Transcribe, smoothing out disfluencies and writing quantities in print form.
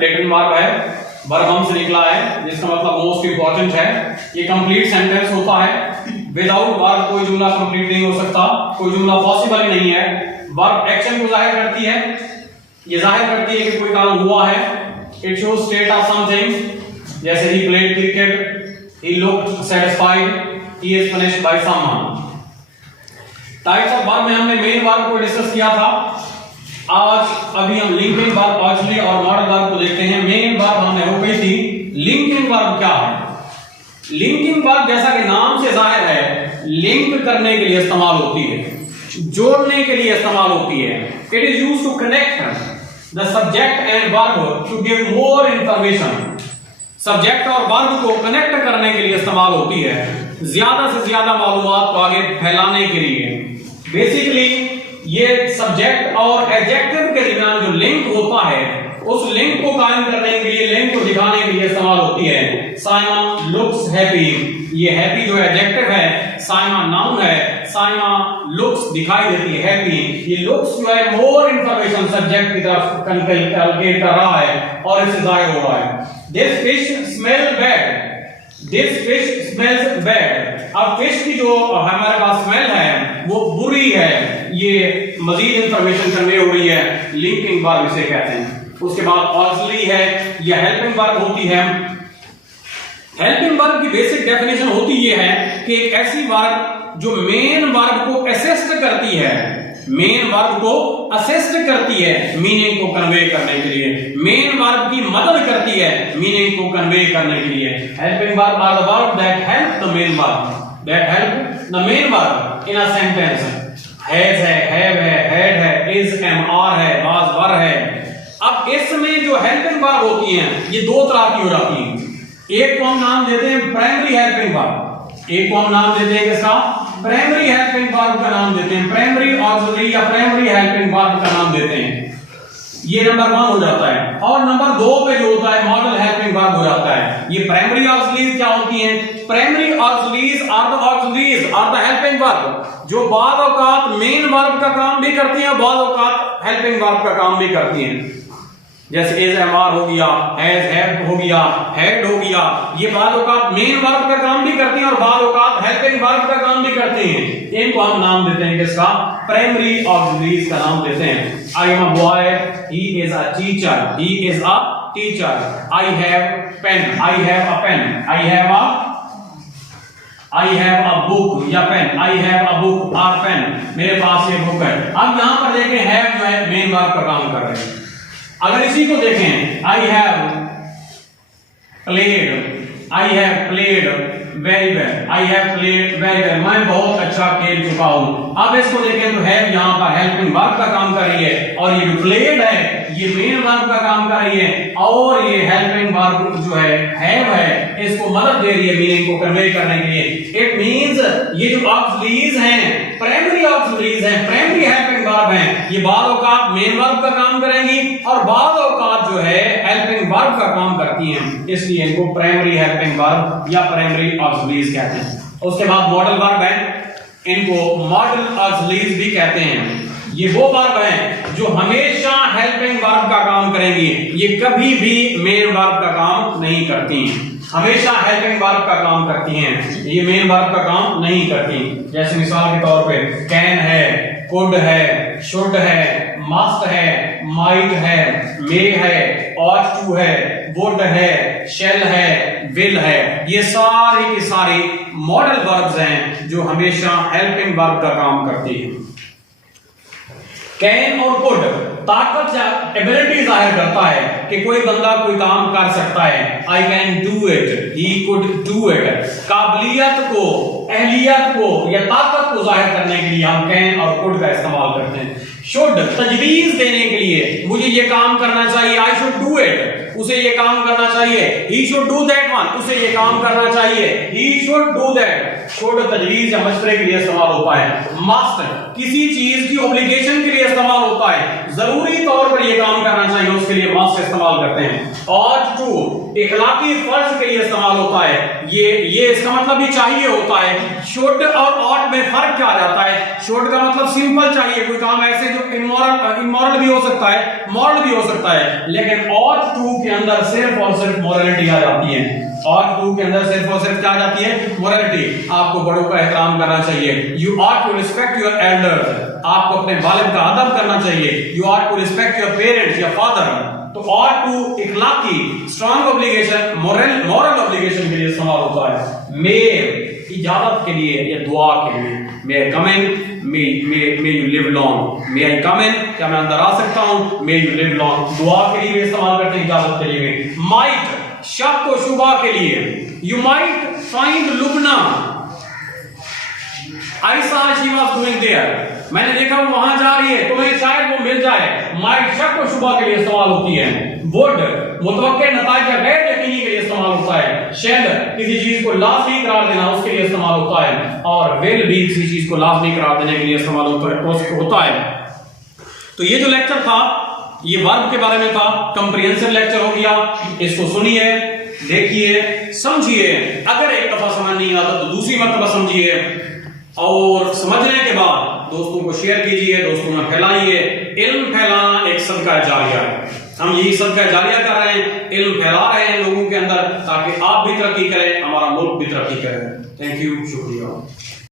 Latin verb है, verb हम से निकला है जिसका मतलब मोस्ट इंपॉर्टेंट है। ये कंप्लीट सेंटेंस होता है। विदाउट वर्ब कोई जुमला कंप्लीट नहीं हो सकता, कोई जुमला पॉसिबल ही नहीं है। वर्ब एक्शन को जाहिर करती है, ये जाहिर करती है कि कोई काम हुआ है। It shows state of something, जैसे he played cricket, he looked satisfied, he is finished by someone. Types of verb में हमने मेन वर्ब को डिस्कस किया था। आज अभी हम लिंकिंग वर्ब, ऑक्सिलरी और मॉडल वर्ब को देखते हैं। मेन वर्ब हमने हो गई थी। लिंकिंग वर्ब क्या है? लिंकिंग वर्ब जैसा कि नाम से जाहिर है, लिंक करने के लिए इस्तेमाल होती है, जोड़ने के लिए इस्तेमाल होती है। It is used to connect the subject and verb to give more information. Subject और वर्ब को कनेक्ट करने के लिए इस्तेमाल होती है, ज्यादा से ज्यादा मालूमात को आगे फैलाने के लिए। बेसिकली ये सब्जेक्ट और एडजेक्टिव के दरमियान जो लिंक होता है, उस लिंक को कायम करने के लिए, लिंक को दिखाने के लिए इस्तेमाल होती है। साइमा लुक्स हैप्पी, ये हैप्पी जो एडजेक्टिव है, साइमा नाउन है, साइमा लुक्स दिखाई देती है, हैप्पी। ये लुक्स जो है मोर इंफॉर्मेशन सब्जेक्ट की तरफ कैलकुलेट कर रहा है और इससे जाहिर हो रहा है। This fish smell bad, this fish smells bad. अब फिश की जो हमारे पास स्मेल है वो बुरी है, ये मजीद इंफॉर्मेशन कन्वे हो रही है। लिंकिंग वर्ब इसे कहते हैं। उसके बाद ऑक्सिलरी है, यह हेल्पिंग वर्ब होती है। हेल्पिंग वर्ब की बेसिक डेफिनेशन होती ये है कि एक ऐसी वर्ब जो मेन वर्ब को असिस्ट करती है, मेन वर्ब को असिस्ट करती है मीनिंग को कन्वे करने के लिए, मेन वर्ब की मदद करती है मीनिंग को कन्वे करने के लिए। Helping verb are the verb that help the main verb, that help the main verb in a sentence. Has है, हैव है, हैड है, इज, एम, आर है, वाज, वर है। अब इसमें जो हेल्पिंग वर्ब होती हैं ये दो तरह की हो जाती हैं। एक को हम नाम देते हैं प्राइमरी हेल्पिंग वर्ब, एक को हम नाम देते हैं किसका? प्राइमरी हेल्पिंग वर्ब का नाम देते हैं, प्राइमरी ऑक्सिलरी या प्राइमरी हेल्पिंग वर्ब का नाम देते हैं। ये नंबर 1 हो जाता है। और नंबर 2 पे जो होता है मॉडल हेल्पिंग वर्ब हो जाता है। ये प्राइमरी ऑक्सिलरीज क्या होती हैं? Primary auxiliaries are the auxiliaries are the helping verb जो बाद औकात मेन वर्ब का काम भी करती हैं, बाद औकात हेल्पिंग वर्ब का काम भी करती हैं। जैसे इज, एम, आर हो गया, हैज, हैव हो गया, हैड हो गया, ये बाद औकात मेन वर्ब का काम भी करती हैं और बाद औकात हेल्पिंग वर्ब का काम भी करती हैं। इनको हम नाम देते हैं किसका? प्राइमरी ऑक्सिलरीज का नाम देते हैं। I am a boy, he is a teacher, he is a teacher. I have pen, I have a pen, I have a book या pen, I have a book और पेन, मेरे पास ये book है। अब यहां पर देखें हैव जो है मेन वर्ब का काम कर रहे हैं। अगर इसी को देखें, I have played very well, I have played very well, मैं बहुत अच्छा खेल चुका हूं। अब इसको देखें तो हैव यहां पर हेल्पिंग वर्ब का काम कर रही है और ये जो प्लेड है ये मेन वर्ब का काम कर रही है और ये हेल्पिंग वर्ब जो है हैव है इसको मदद दे रही है मीनिंग को कन्वे करने के लिए। इट मींस ये जो ऑक्सिलरीज हैं, प्राइमरी ऑक्सिलरीज हैं, प्राइमरी हेल्पिंग वर्ब हैं, ये बाद औकात मेन वर्ब का काम करेंगी और बाद औकात जो है हेल्पिंग वर्ब का काम करती हैं, इसलिए इनको प्राइमरी हेल्पिंग वर्ब या प्राइमरी ऑक्सिलरीज कहते हैं। उसके बाद मॉडल वर्ब है, इनको मॉडल ऑक्सिलरीज भी कहते हैं। ये वो वर्ब हैं जो हमेशा हेल्पिंग वर्ब का काम करेंगी, ये कभी भी मेन वर्ब का काम नहीं करती, हमेशा हेल्पिंग वर्ब का काम करती हैं, ये मेन वर्ब का काम नहीं करती। जैसे मिसाल के तौर पे कैन है, कुड है, शुड है, मस्ट है, माइट है, मे है, ऑट टू है, वुड है, शेल है, विल है, ये सारी की सारी मॉडल वर्ब्स हैं जो हमेशा हेल्पिंग वर्ब का काम करती है। कैन और कुड ताकत या एबिलिटी जाहिर करता है कि कोई बंदा कोई काम कर सकता है। I can do it, he could do it. काबिलियत को, अहलियत को या ताकत को जाहिर करने के लिए हम कैन और कुड का इस्तेमाल करते हैं। शुड तजवीज देने के लिए, मुझे ये काम करना चाहिए, आई शुड डू इट, उसे ये काम करना चाहिए, he should do that one, उसे ये काम करना चाहिए, he should do that. Should तजवीज या मशवरे के लिए इस्तेमाल होता है। मस्ट किसी चीज की ऑब्लिगेशन के लिए इस्तेमाल होता है, जरूरी तौर पर ये काम करना चाहिए, उसके लिए मस्ट इस्तेमाल करते हैं। ought to इखलाकी फर्ज के लिए इस्तेमाल होता है, ये इसका मतलब भी चाहिए होता है। should और ought में फर्क क्या आ जाता है? should का मतलब सिंपल चाहिए, कोई काम ऐसे जो इमोरल भी हो सकता है, मॉरल भी हो सकता है, लेकिन ought to के अंदर सिर्फ और सिर्फ मोरालिटी आ जाती है। ought to के अंदर सिर्फ और सिर्फ क्या आ जाती है? मोरालिटी। आपको बड़ों का एहतराम करना चाहिए, you ought to respect your elders, आपको अपने वालिद का अदब करना चाहिए, you ought to respect your parents, your father। तो ought to इखलाकी स्ट्रॉन्ग ऑब्लिगेशन, मॉरल ऑब्लिगेशन के लिए इस्तेमाल होता है। मे इजाजत के लिए या दुआ के लिए, मे कम इन, मे यू लिव लॉन्ग, मे आई कम इन, क्या मैं अंदर आ सकता हूं, मे यू लिव लॉन्ग, दुआ के लिए भी इस्तेमाल करते हैं, इजाजत के लिए भी। माइट शक व शुबा के लिए, you might find Lubna, I saw she was doing there, मैंने देखा वो वहां जा रही है, तुम्हें शायद वो मिल जाए। माइट शक व शुबा के लिए इस्तेमाल होती है। वुड मुतवक्के नताइज या गैर यकीनी के लिए इस्तेमाल होता है। शैल किसी चीज को लाजमी करार देना, उसके लिए इस्तेमाल होता है। और विल भी किसी चीज को लाजमी करार देने के लिए इस्तेमाल होता है। तो ये जो लेक्चर था ये वर्ब के बारे में था, कंप्रिहेंसिव लेक्चर हो गया। इसको सुनिए, देखिए, समझिए, अगर एक दफा समझ नहीं आता तो दूसरी मरतबा समझिए, और समझने के बाद दोस्तों को शेयर कीजिए, दोस्तों में फैलाइए। इल्म फैलाना एक सदका जारिया है, हम यही सदका जारिया कर रहे हैं, इल्म फैला रहे हैं लोगों के अंदर, ताकि आप भी तरक्की करें, हमारा मुल्क भी तरक्की करे। थैंक यू, शुक्रिया।